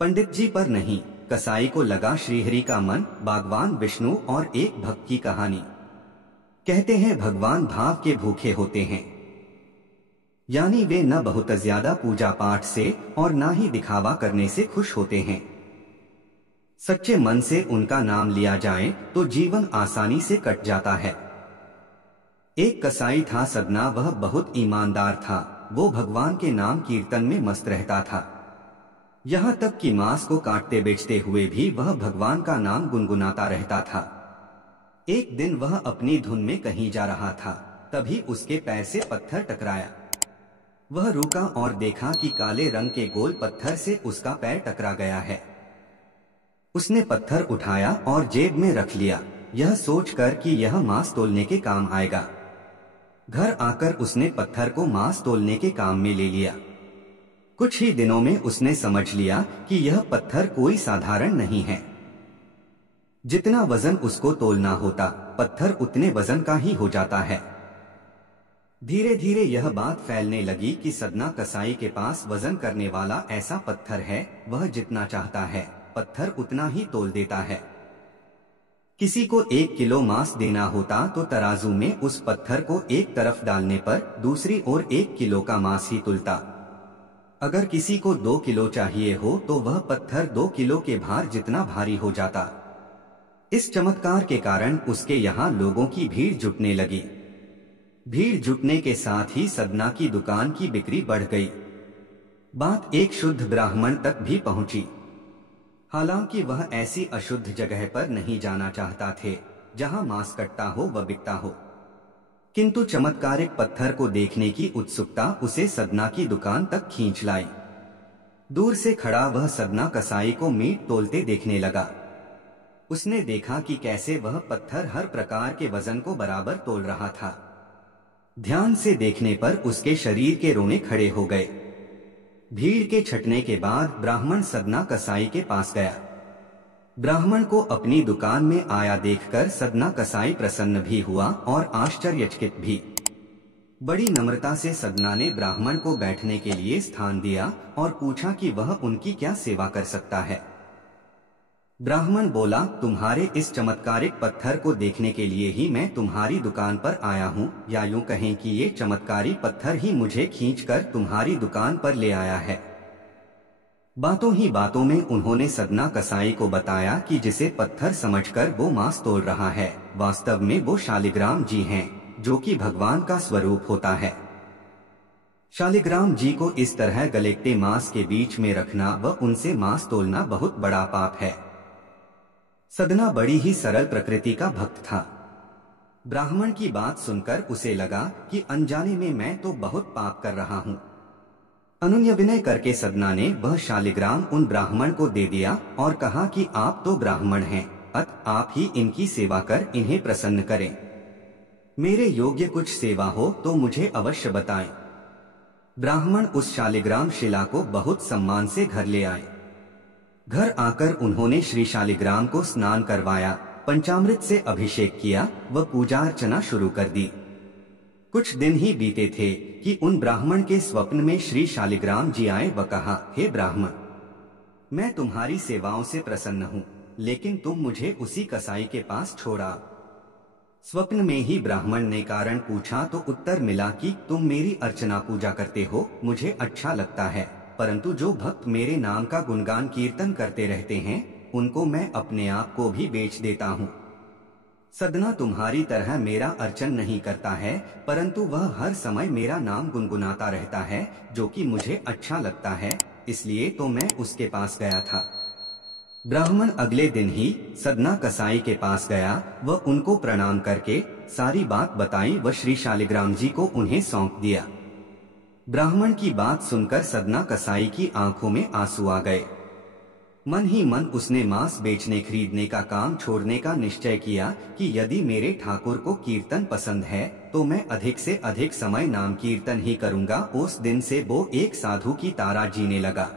पंडित जी पर नहीं, कसाई को लगा श्रीहरि का मन, बागवान विष्णु और एक भक्त की कहानी। कहते हैं भगवान भाव के भूखे होते हैं, यानी वे न बहुत ज्यादा पूजा पाठ से और ना ही दिखावा करने से खुश होते हैं। सच्चे मन से उनका नाम लिया जाए तो जीवन आसानी से कट जाता है। एक कसाई था सदना, वह बहुत ईमानदार था। वो भगवान के नाम कीर्तन में मस्त रहता था। यहाँ तक कि मांस को काटते बेचते हुए भी वह भगवान का नाम गुनगुनाता रहता था। एक दिन वह अपनी धुन में कहीं जा रहा था, तभी उसके पैर से पत्थर टकराया। वह रुका और देखा कि काले रंग के गोल पत्थर से उसका पैर टकरा गया है। उसने पत्थर उठाया और जेब में रख लिया, यह सोचकर कि यह मांस तोलने के काम आएगा। घर आकर उसने पत्थर को मांस तोलने के काम में ले लिया। कुछ ही दिनों में उसने समझ लिया कि यह पत्थर कोई साधारण नहीं है। जितना वजन उसको तोलना होता, पत्थर उतने वजन का ही हो जाता है। धीरे धीरे यह बात फैलने लगी कि सदना कसाई के पास वजन करने वाला ऐसा पत्थर है, वह जितना चाहता है पत्थर उतना ही तोल देता है। किसी को 1 किलो मांस देना होता तो तराजू में उस पत्थर को एक तरफ डालने पर दूसरी ओर 1 किलो का मांस ही तुलता। अगर किसी को 2 किलो चाहिए हो तो वह पत्थर 2 किलो के भार जितना भारी हो जाता। इस चमत्कार के कारण उसके यहाँ लोगों की भीड़ जुटने लगी। भीड़ जुटने के साथ ही सदना की दुकान की बिक्री बढ़ गई। बात एक शुद्ध ब्राह्मण तक भी पहुंची। हालांकि वह ऐसी अशुद्ध जगह पर नहीं जाना चाहता थे जहां मांस कटता हो व बिकता हो, किंतु चमत्कारिक पत्थर को देखने की उत्सुकता उसे सदना की दुकान तक खींच लाई। दूर से खड़ा वह सदना कसाई को मीट तोलते देखने लगा। उसने देखा कि कैसे वह पत्थर हर प्रकार के वजन को बराबर तोल रहा था। ध्यान से देखने पर उसके शरीर के रोने खड़े हो गए। भीड़ के छटने के बाद ब्राह्मण सदना कसाई के पास गया। ब्राह्मण को अपनी दुकान में आया देखकर सदना कसाई प्रसन्न भी हुआ और आश्चर्यचकित भी। बड़ी नम्रता से सदना ने ब्राह्मण को बैठने के लिए स्थान दिया और पूछा कि वह उनकी क्या सेवा कर सकता है। ब्राह्मण बोला, तुम्हारे इस चमत्कारिक पत्थर को देखने के लिए ही मैं तुम्हारी दुकान पर आया हूँ, या यूं कहें कि ये चमत्कारी पत्थर ही मुझे खींचकर तुम्हारी दुकान पर ले आया है। बातों ही बातों में उन्होंने सदना कसाई को बताया कि जिसे पत्थर समझकर वो मांस तोल रहा है, वास्तव में वो शालिग्राम जी हैं, जो कि भगवान का स्वरूप होता है। शालिग्राम जी को इस तरह गलेटे मांस के बीच में रखना व उनसे मांस तोलना बहुत बड़ा पाप है। सदना बड़ी ही सरल प्रकृति का भक्त था। ब्राह्मण की बात सुनकर उसे लगा कि अनजाने में मैं तो बहुत पाप कर रहा हूँ। अनुनय विनय करके सदना ने वह शालिग्राम उन ब्राह्मण को दे दिया और कहा कि आप तो ब्राह्मण हैं, अतः आप ही इनकी सेवा कर इन्हें प्रसन्न करें। मेरे योग्य कुछ सेवा हो तो मुझे अवश्य बताएं। ब्राह्मण उस शालिग्राम शिला को बहुत सम्मान से घर ले आए। घर आकर उन्होंने श्री शालिग्राम को स्नान करवाया, पंचामृत से अभिषेक किया व पूजा अर्चना शुरू कर दी। कुछ दिन ही बीते थे कि उन ब्राह्मण के स्वप्न में श्री शालिग्राम जी आए व कहा, हे ब्राह्मण, मैं तुम्हारी सेवाओं से प्रसन्न हूँ, लेकिन तुम मुझे उसी कसाई के पास छोड़ा। स्वप्न में ही ब्राह्मण ने कारण पूछा तो उत्तर मिला कि तुम मेरी अर्चना पूजा करते हो, मुझे अच्छा लगता है, परंतु जो भक्त मेरे नाम का गुणगान कीर्तन करते रहते हैं, उनको मैं अपने आप को भी बेच देता हूँ। सदना तुम्हारी तरह मेरा अर्चन नहीं करता है, परंतु वह हर समय मेरा नाम गुनगुनाता रहता है, जो कि मुझे अच्छा लगता है, इसलिए तो मैं उसके पास गया था। ब्राह्मण अगले दिन ही सदना कसाई के पास गया व उनको प्रणाम करके सारी बात बताई व श्री शालिग्राम जी को उन्हें सौंप दिया। ब्राह्मण की बात सुनकर सदना कसाई की आंखों में आंसू आ गए। मन ही मन उसने मांस बेचने खरीदने का काम छोड़ने का निश्चय किया कि यदि मेरे ठाकुर को कीर्तन पसंद है तो मैं अधिक से अधिक समय नाम कीर्तन ही करूंगा। उस दिन से वो एक साधु की तरह जीने लगा।